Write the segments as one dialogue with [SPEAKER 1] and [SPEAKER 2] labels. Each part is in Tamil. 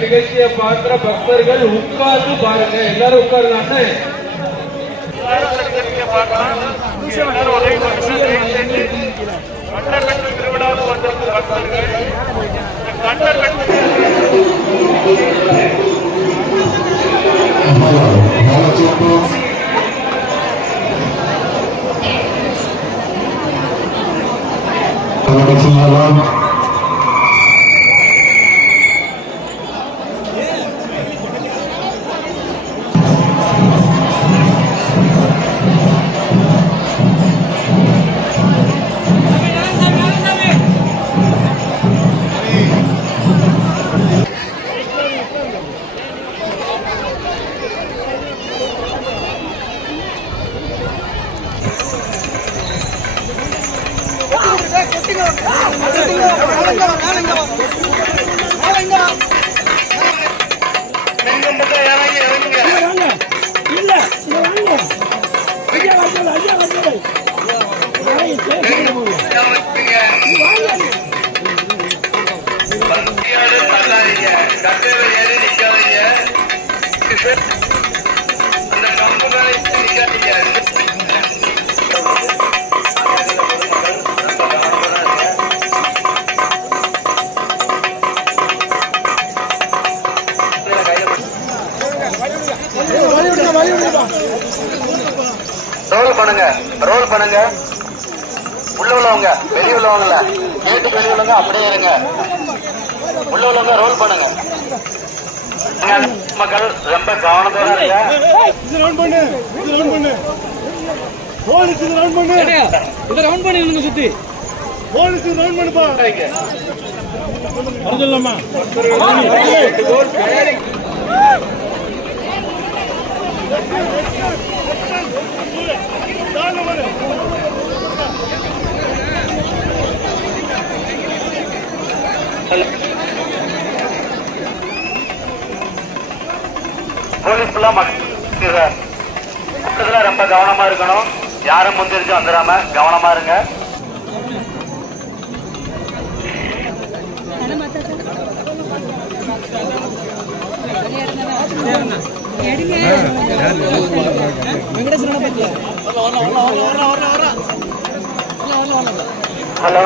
[SPEAKER 1] நிகழ்ச்சியை பார்க்கிற பக்தர்கள் உட்கார்ந்து பாருங்க எல்லாரும் உட்காருங்க அண்ணே
[SPEAKER 2] ரோல் பண்ணுங்க. ரோல் பண்ணுங்க. உள்ள உள்ளவங்க வெளிய உள்ளவங்கள கேட்டு வெளிய உள்ளவங்க அப்படியே இருங்க. உள்ள உள்ளவங்க ரோல் பண்ணுங்க. மக்கள் ரொம்ப கவனத்தோட இருங்க.
[SPEAKER 3] இது ரவுண்ட் பண்ணு. இது ரவுண்ட் பண்ணு. போலீஸ் இது ரவுண்ட் பண்ணு.
[SPEAKER 4] இதை ரவுண்ட் பண்ணிடுங்க சுத்தி.
[SPEAKER 3] போலீஸ் இது ரவுண்ட் பண்ணுப்பா.
[SPEAKER 2] போலீஸ் ஃபுல்லா மக்கள் ரொம்ப கவனமாக இருக்கணும். யாரும் முந்திரிச்சு வந்துடாம கவனமா இருங்க. ஹலோ.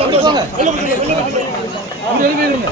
[SPEAKER 2] சந்தோஷம் Yürü yürü yürü.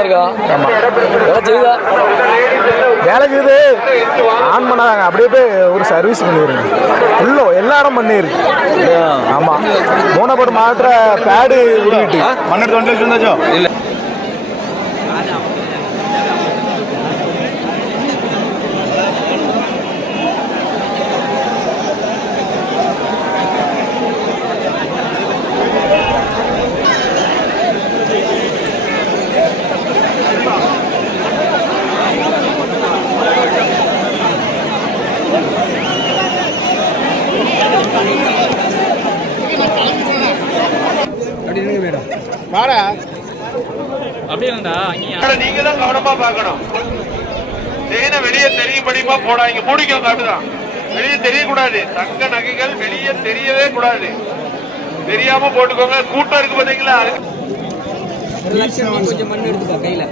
[SPEAKER 2] இருக்கா? ஆமா. ஜெயிதா?
[SPEAKER 5] வேலைக்குது ஆன் பண்ணாதாங்க. அப்படியே போய் ஒரு சர்வீஸ் பண்ணிடுங்க. ஃபுல்லோ எல்லா இடம் பண்ணிருக்கு ஆமாம் மூணப்பட்டு மாத்திர பேடு உருவிட்டு
[SPEAKER 3] மண்ணெடுத்து வண்டி வச்சிருந்தாச்சோ வாடா. அப்படியே
[SPEAKER 1] நீங்க தான் கவனமா பார்க்கணும். செயினை வெளியே தெரியும்படியுமா போடாங்க மூடிக்கோங்க அப்படிதான் வெளியே தெரியக்கூடாது. தங்க நகைகள் வெளியே தெரியவே கூடாது. தெரியாம போட்டுக்கோங்க. கூட்டம் இருக்கு பாத்தீங்களா?
[SPEAKER 3] கொஞ்சம் மண் எடுத்துக்கோ கையில.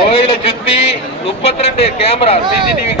[SPEAKER 6] கோயிலை சுத்தி முப்பத்தி ரெண்டு கேமரா சிசிடிவி